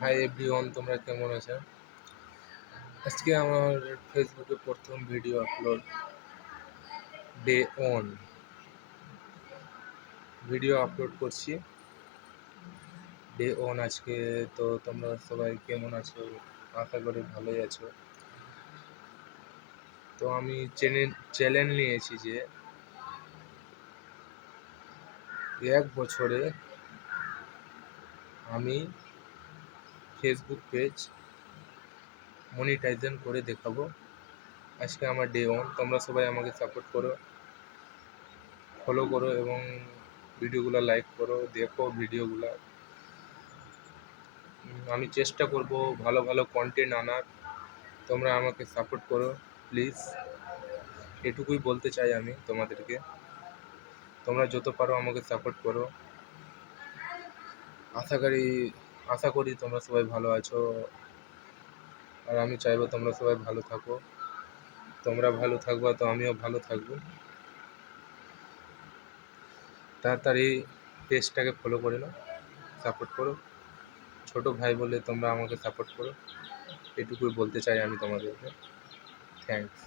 Hi everyone, তোমরা কেমন আছো? আজকে আমার ফেসবুকে প্রথম video upload, day one video upload করছি। ডে ওয়ান আজকে। তো তোমরা সবাই কেমন আছো? আশা করি ভালোই আছো। তো আমি চ্যালেঞ্জ নিয়েছি যে 1 বছরে আমি ফেসবুক পেজ মনিটাইজেশন করে দেখাবো। আজকে আমার ডে ওয়ান। তোমরা সবাই আমাকে সাপোর্ট করো, ফলো করো এবং ভিডিওগুলো লাইক করো, দেখো ভিডিওগুলো। আমি চেষ্টা করব ভালো ভালো কন্টেন্ট আনার। তোমরা আমাকে সাপোর্ট করো প্লিজ, এটুকুই বলতে চাই আমি তোমাদেরকে। তোমরা যত পারো আমাকে সাপোর্ট করো। আশা করি তোমরা সবাই ভালো আছো, আর আমি চাইবো তোমরা সবাই ভালো থাকো। তোমরা ভালো থাকবা তো আমিও ভালো থাকবো। তাড়াতাড়ি পেজটাকে ফলো করে নাও, সাপোর্ট করো। ছোট ভাই বলে তোমরা আমাকে সাপোর্ট করো, এটুকুই বলতে চাই আমি তোমাদেরকে। থ্যাংকস।